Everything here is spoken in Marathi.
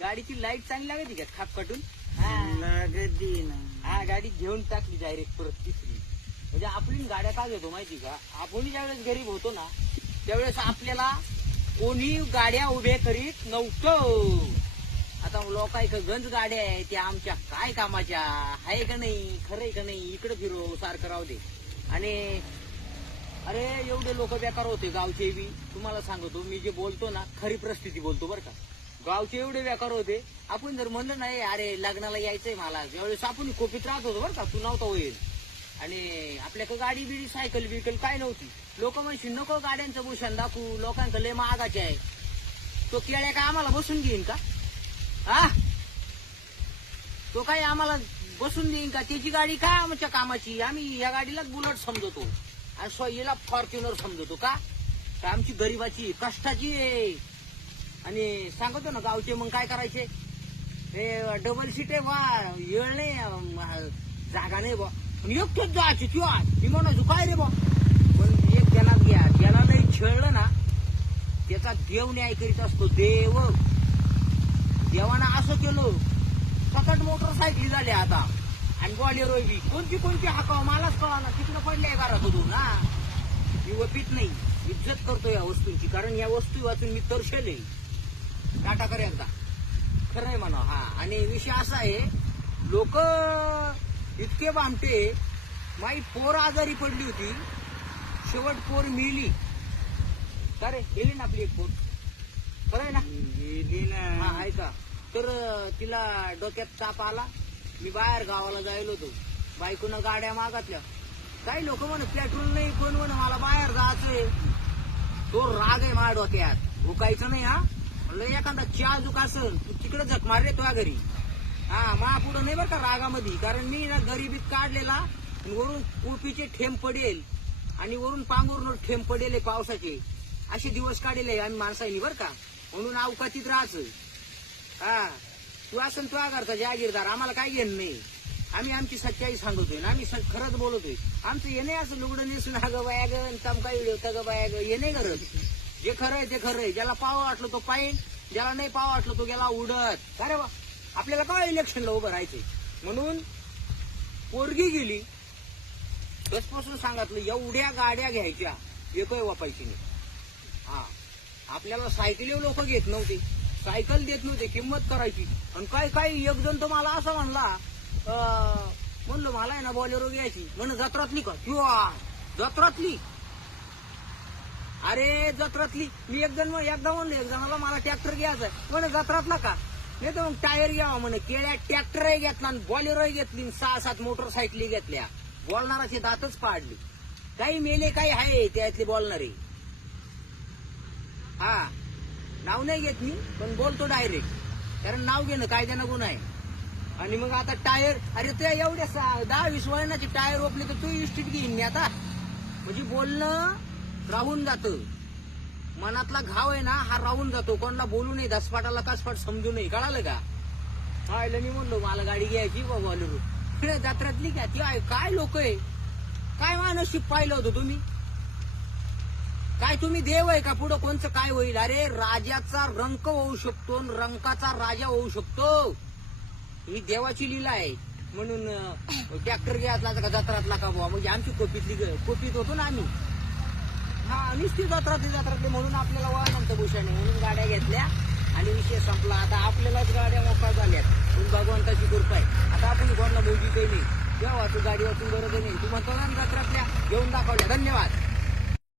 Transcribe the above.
गाडीची लाइट चांगली लागते का खाप काटून? लागती हा गाडी घेऊन टाकली डायरेक्ट परत तिसरी. म्हणजे आपण गाड्या का घेतो माहिती का? आपण ज्यावेळेस गरीब होतो ना त्यावेळेस आपल्याला कोणी गाड्या उभ्या करीत नव्हतं. आता लोक का गंज गाड्या आहे त्या आमच्या काय कामाच्या? आहे का नाही? खरंय का नाही? इकडे फिरो सारखं राहू दे. आणि अरे एवढे लोक बेकार होते गावचे बी. तुम्हाला सांगतो मी जे बोलतो ना खरी परिस्थिती बोलतो बरं का. गावचे एवढे बेकार होते. आपण जर म्हणलं नाही अरे लग्नाला यायचंय मला. ज्यावेळेस आपण कोपीत राहत होतो बरं का तू नव्हता होईल. आणि आपल्याकडे गाडी बिडी सायकल बिकल काय नव्हती. लोक म्हणशील नको गाड्यांचं भूषण दाखवू लोकांचं लय महागाचे आहे. तो केळ्या काय आम्हाला बसून घेईन का? हा? तो काय आम्हाला बसून देईन का? त्याची गाडी काय आमच्या कामाची? आम्ही या गाडीला बुलट समजतो. आणि स्वयला फॉर्च्युनर समजतो का? का आमची गरीबाची कष्टाची आहे. आणि सांगतो ना गावचे मग काय करायचे? हे डबल सीट आहे बा येळ नाही जागा नाही बा. पण एकटंच जायचे किंवा ती म्हणायचो काय रे बा? पण एक ज्याला घ्या ज्याला नाही छळलं ना त्याचा देव न्याय करीत असतो देव. देवानं असं केलं सतत मोटरसायकली झाली आता. आणि बॉलेरो बी कोणती कोणती हाकाव मलाच कळा ना तिकडं पडले घरात होतो ना मी वपीत नाही इज्जत करतो या वस्तूंची कारण या वस्तू वाचून मी तरशेले टाटा कर एकदा खरंय म्हणा हा. आणि विषय असा आहे लोक इतके बामटे माई पोर आजारी पडली होती शेवट पोर मिली का रे? गेली ना आपली एक पोर. खरं आहे ना? गेली हा ना ऐका. तर तिला डोक्यात ताप आला. मी बाहेर गावाला जायलो होतो. बायकोनं गाड्या मागातल्या. काही लोक म्हण पेट्रोल नाही कोण म्हण? मला बाहेर जायचंय. तो राग आहे माझ्या डोक्यात. भुकायचं नाही हा. म्हणलं एखादा चहा जुक असन तू तिकडे जख रे तुझ्या घरी. हा मा पुढं नाही बरं का रागामध्ये कारण मी ना गरिबीत काढलेला वरून कुळपीचे ठेम पडेल आणि वरून पांघरून ठेम पडेल आहे पावसाचे. असे दिवस काढले आम्ही माणसांनी बरं का. म्हणून अवकातीत राहायचं. हा तू असं तू करता जहागीरदार आम्हाला काय घेणं नाही. आम्ही आमची सच्चाई सांगतोय ना आम्ही स- खरंच बोलतोय. आमचं हे नाही असं लुगडं नेसून हा ग बाया ग तमका व्हिडिओ तग बाया ग हे नाही करत. जे खरं आहे ते खरं आहे. ज्याला पाव वाटलं तो पाहिन ज्याला नाही पाव वाटलं तो गेला उडत. अरे वा. बा आपल्याला काय इलेक्शनला उभं राहायचंय? म्हणून पोरगी गेली बसपासून सांगितलं एवढ्या गाड्या घ्यायच्या एकही वापायची नाही. हा. आपल्याला सायकली लोक घेत नव्हते. सायकल देत नव्हते किंमत करायची. आणि काय काय एक जण तो मला असं म्हणला म्हणलं मला आहे ना बॉलेरो घ्यायची. म्हण जत्रातली का? किंवा जत्रातली. अरे जत्रातली. मी एक जण एकदा म्हणलो एक जणाला मला ट्रॅक्टर घ्यायचा म्हणे जत्रातला का नाही तर मग टायर घ्यावा म्हणे. केळ्या ट्रॅक्टरही घेतला आणि बॉलेरोही घेतली आणि सहा सात मोटरसायकली घेतल्या. बोलणाराची दातच पाडली. काही मेले काही आहे त्यातले बोलणारे. हा. नाव नाही घेत मी पण बोलतो डायरेक्ट कारण नाव घेणं कायद्यानं गुन्हा आहे. आणि मग आता टायर अरे त्या एवढ्या दहा वीस वळणाचे टायर ओपले तर तू इस्टीट घेईन मी आता. म्हणजे बोलणं राहून जातं. मनातला घाव आहे ना हा राहून जातो. कोणाला बोलू नये दसपाटाला कसपाट समजू नये कळालं का? पाहिलं मी म्हणलो मला गाडी घ्यायची बाबा जात्रातली का? ती आहे काय लोक आहे? काय मानसिक पाहिलं होतं तुम्ही? काय तुम्ही देव आहे का? पुढं कोणचं काय होईल? अरे राजाचा रंक होऊ शकतो रंकाचा राजा होऊ शकतो. ही देवाची लीला आहे. म्हणून ट्रॅक्टर घ्यायला का जत्रातला का बुवा? म्हणजे आमची कोपीतली ग- कोपीत होतो ना आम्ही. आम्हीच ती जत्रा ती जत्रातली म्हणून आपल्याला वाहनांचं भूषण आहे म्हणून गाड्या घेतल्या आणि विषय संपला. आता आपल्यालाच गाड्या मोकळ्या झाल्यात. पण भगवंताची कृपा आहे. आता आपण कोणाला भोजी काही नाही. जेव्हा तू गाडी वाचून गरज नाही तू म्हणतो ना जत्रातल्या. घेऊन दाखवल्या. धन्यवाद.